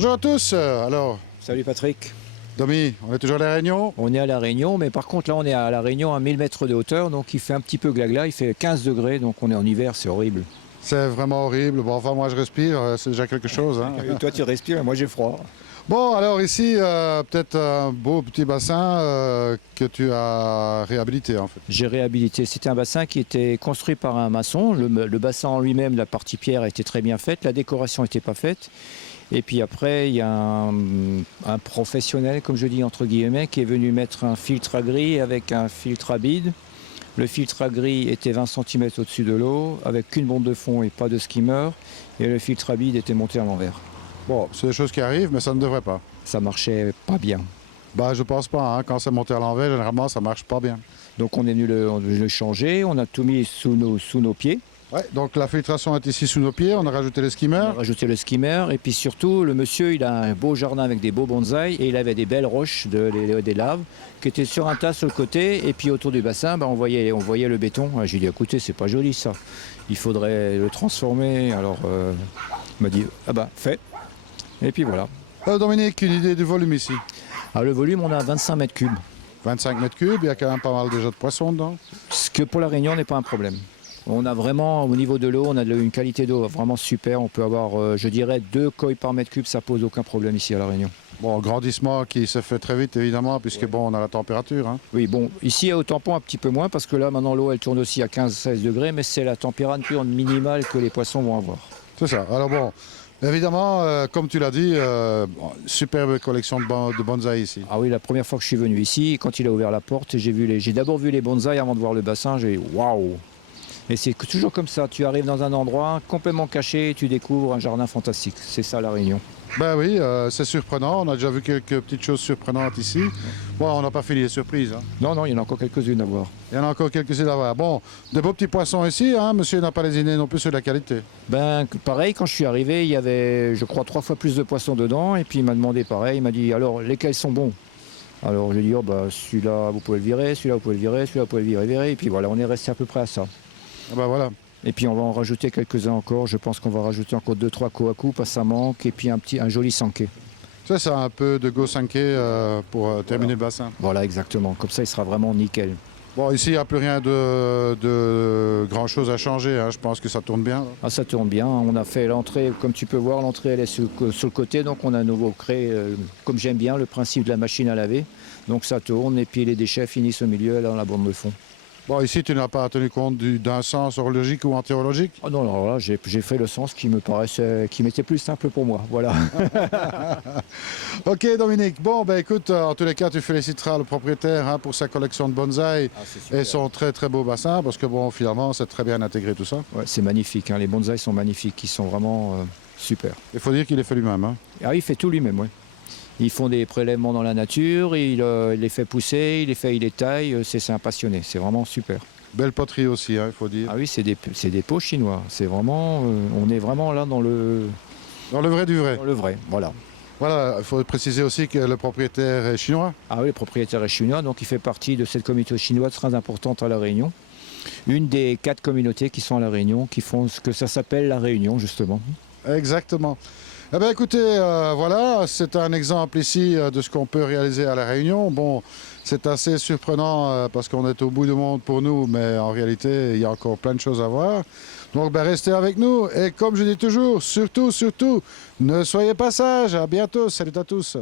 Bonjour à tous. Alors, Salut Patrick. Domi, on est toujours à La Réunion. On est à La Réunion, mais par contre là on est à La Réunion à 1000 mètres de hauteur, donc il fait un petit peu glagla, il fait 15 degrés, donc on est en hiver, c'est horrible. C'est vraiment horrible. Bon, enfin, moi je respire, c'est déjà quelque chose. Hein. Et toi tu respires et moi j'ai froid. Bon, alors ici, peut-être un beau petit bassin que tu as réhabilité en fait. J'ai réhabilité, c'était un bassin qui était construit par un maçon, le bassin en lui-même, la partie pierre était très bien faite, la décoration n'était pas faite. Et puis après, il y a un professionnel, comme je dis entre guillemets, qui est venu mettre un filtre à gris avec un filtre à bide. Le filtre à gris était 20 cm au-dessus de l'eau, avec qu'une bombe de fond et pas de skimmer. Et le filtre à bide était monté à l'envers. Bon, c'est des choses qui arrivent, mais ça ne devrait pas. Ça marchait pas bien. Bah, je pense pas. Hein. Quand c'est monté à l'envers, généralement, ça marche pas bien. Donc on est venu le changer, on a tout mis sous nos pieds. Ouais, donc la filtration est ici sous nos pieds, on a rajouté le skimmer. On a rajouté le skimmer et puis surtout le monsieur il a un beau jardin avec des beaux bonsaïs et il avait des belles roches, des laves qui étaient sur un tas sur le côté et puis autour du bassin on voyait le béton. J'ai dit écoutez c'est pas joli ça, il faudrait le transformer. Alors il m'a dit ah bah fait et puis voilà. Dominique, une idée du volume ici? Alors le volume on a 25 mètres cubes. 25 mètres cubes, il y a quand même pas mal déjà de poissons dedans. Ce que pour la Réunion n'est pas un problème. On a vraiment, au niveau de l'eau, on a une qualité d'eau vraiment super. On peut avoir, je dirais, 2 koi par mètre cube, ça pose aucun problème ici à La Réunion. Bon, grandissement qui se fait très vite évidemment, puisque bon, on a la température. Hein. Oui, bon, ici au tampon un petit peu moins, parce que là maintenant l'eau elle tourne aussi à 15-16 degrés, mais c'est la température minimale que les poissons vont avoir. C'est ça. Alors bon, évidemment, comme tu l'as dit, superbe collection de bonsaïs ici. Ah oui, la première fois que je suis venu ici, quand il a ouvert la porte, j'ai d'abord vu les bonsaïs avant de voir le bassin, j'ai dit waouh! Et c'est toujours comme ça, tu arrives dans un endroit complètement caché et tu découvres un jardin fantastique. C'est ça La Réunion. Ben oui, c'est surprenant. On a déjà vu quelques petites choses surprenantes ici. Bon, on n'a pas fini les surprises. Hein. Non, il y en a encore quelques-unes à voir. Il y en a encore quelques-unes à voir. Bon, de beaux petits poissons ici, hein. Monsieur n'a pas lésiné non plus sur la qualité. Ben pareil, quand je suis arrivé, il y avait, je crois, 3 fois plus de poissons dedans. Et puis il m'a demandé pareil, il m'a dit alors lesquels sont bons? Alors j'ai dit oh, bah, celui-là vous pouvez le virer, celui-là vous pouvez le virer, celui-là vous pouvez le virer. Et puis voilà, on est resté à peu près à ça. Ah ben voilà. Et puis on va en rajouter quelques-uns encore. Je pense qu'on va rajouter encore 2-3 kohaku, parce que ça manque. Et puis un joli sanké. Ça, c'est un peu de go sanké pour terminer le bassin. Voilà, exactement. Comme ça, il sera vraiment nickel. Bon, ici, il n'y a plus rien de grand-chose à changer. Hein. Je pense que ça tourne bien. Là. Ah, ça tourne bien. On a fait l'entrée, comme tu peux voir, l'entrée elle est sur le côté. Donc on a à nouveau créé, comme j'aime bien, le principe de la machine à laver. Donc ça tourne et puis les déchets finissent au milieu, dans la bande de fond. Bon, ici, tu n'as pas tenu compte d'un sens horlogique ou anti-horlogique? Oh non, alors là, j'ai fait le sens qui me paraissait, qui m'était plus simple pour moi. Voilà. Ok, Dominique. Bon, ben écoute, en tous les cas, tu féliciteras le propriétaire hein, pour sa collection de bonsaïs et son très très beau bassin, parce que bon, finalement, c'est très bien intégré tout ça. Ouais, c'est magnifique. Hein. Les bonsaïs sont magnifiques. Ils sont vraiment super. Il faut dire qu'il est fait lui-même. Hein. Ah, il fait tout lui-même, oui. Ils font des prélèvements dans la nature, il les fait pousser, il les taille, c'est un passionné, c'est vraiment super. Belle poterie aussi, hein, il faut dire. Ah oui, c'est des pots chinois, c'est vraiment, on est vraiment là dans le... Dans le vrai du vrai. Dans le vrai, voilà. Voilà, il faut préciser aussi que le propriétaire est chinois. Ah oui, le propriétaire est chinois, donc il fait partie de cette communauté chinoise très importante à La Réunion. Une des 4 communautés qui sont à La Réunion, qui font ce que ça s'appelle La Réunion, justement. Exactement. Eh bien écoutez, voilà, c'est un exemple ici de ce qu'on peut réaliser à La Réunion. Bon, c'est assez surprenant parce qu'on est au bout du monde pour nous, mais en réalité, il y a encore plein de choses à voir. Donc ben, restez avec nous et comme je dis toujours, surtout, ne soyez pas sages. À bientôt, salut à tous.